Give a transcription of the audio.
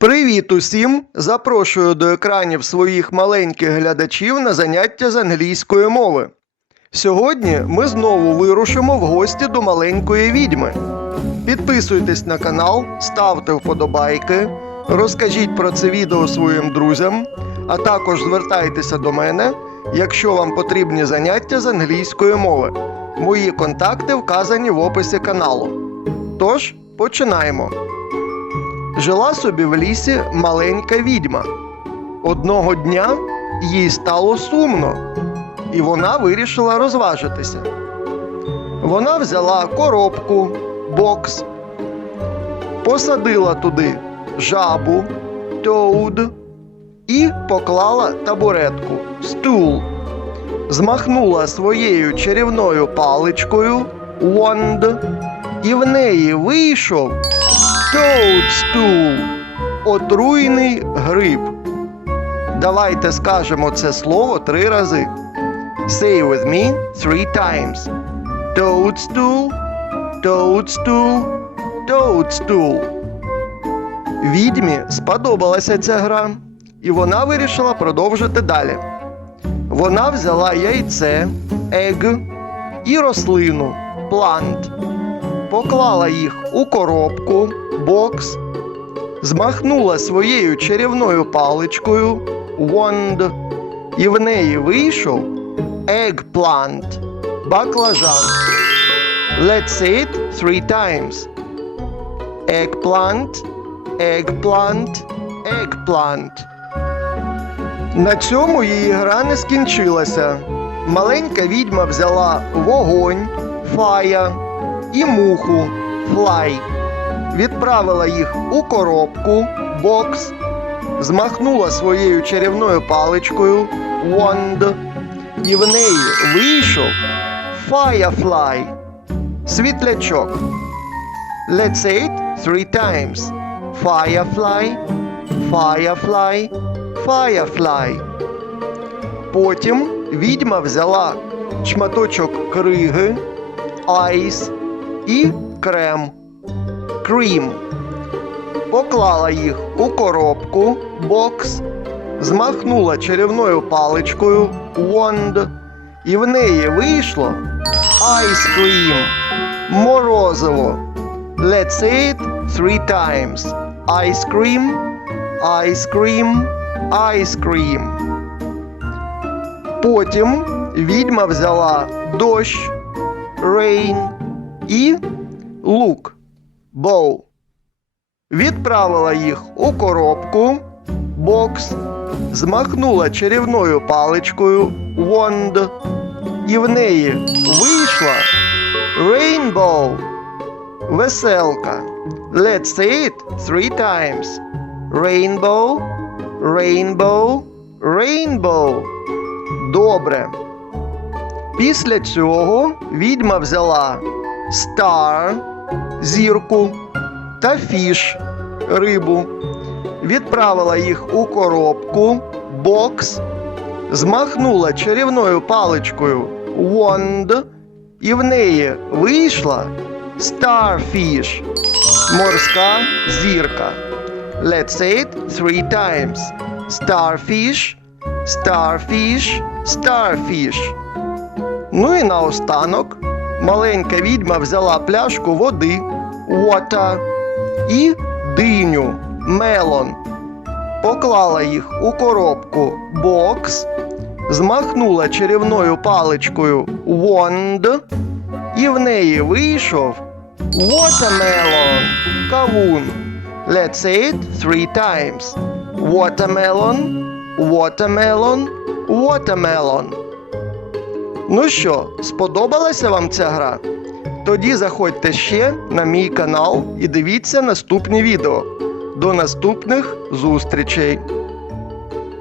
Привіт усім! Запрошую до екранів своїх маленьких глядачів на заняття з англійської мови. Сьогодні ми знову вирушимо в гості до маленької відьми. Підписуйтесь на канал, ставте вподобайки, розкажіть про це відео своїм друзям, а також звертайтеся до мене, якщо вам потрібні заняття з англійської мови. Мої контакти вказані в описі каналу. Тож, починаємо. Жила собі в лісі маленька відьма. Одного дня їй стало сумно, і вона вирішила розважитися. Вона взяла коробку, бокс, посадила туди жабу, тоуд і поклала табуретку, стул, змахнула своєю чарівною паличкою вонд, і в неї вийшов Toadstool – отруйний гриб. Давайте скажемо це слово три рази. Say with me three times. Toadstool, toadstool, toadstool. Відьмі сподобалася ця гра, і вона вирішила продовжити далі. Вона взяла яйце, egg і рослину plant поклала їх у коробку, бокс, змахнула своєю чарівною паличкою wand, і в неї вийшов eggplant, баклажан. Let's say it three times. Eggplant, eggplant, eggplant. На цьому її гра не скінчилася. Маленька відьма взяла вогонь, фая і муху флай. Відправила їх у коробку, бокс, змахнула своєю чарівною паличкою wand, і в неї вийшов Firefly світлячок. Let's say it three times. Firefly, firefly, firefly. Потім відьма взяла шматочок криги, айс і крем. Крім. Поклала їх у коробку, бокс, змахнула чарівною паличкою wand, і в неї вийшло cream, морозиво. Let's say it three times. Ice cream, ice cream, ice cream. Потім відьма взяла дощ, rain і лук, bow. Відправила їх у коробку, бокс, змахнула чарівною паличкою wand, і в неї вийшла rainbow, веселка. Let's say it three times. Rainbow, rainbow, rainbow. Добре. Після цього відьма взяла Star зірку та фіш рибу. Відправила їх у коробку, бокс, змахнула чарівною паличкою wand, і в неї вийшла Starfish морська зірка. Let's say it three times. Starfish, starfish, starfish. Ну і наостанок маленька відьма взяла пляшку води, water і диню, мелон. Поклала їх у коробку бокс, змахнула чарівною паличкою wand, і в неї вийшов watermelon, кавун. Let's say it three times. Watermelon, watermelon, watermelon. Ну що, сподобалася вам ця гра? Тоді заходьте ще на мій канал і дивіться наступні відео. До наступних зустрічей!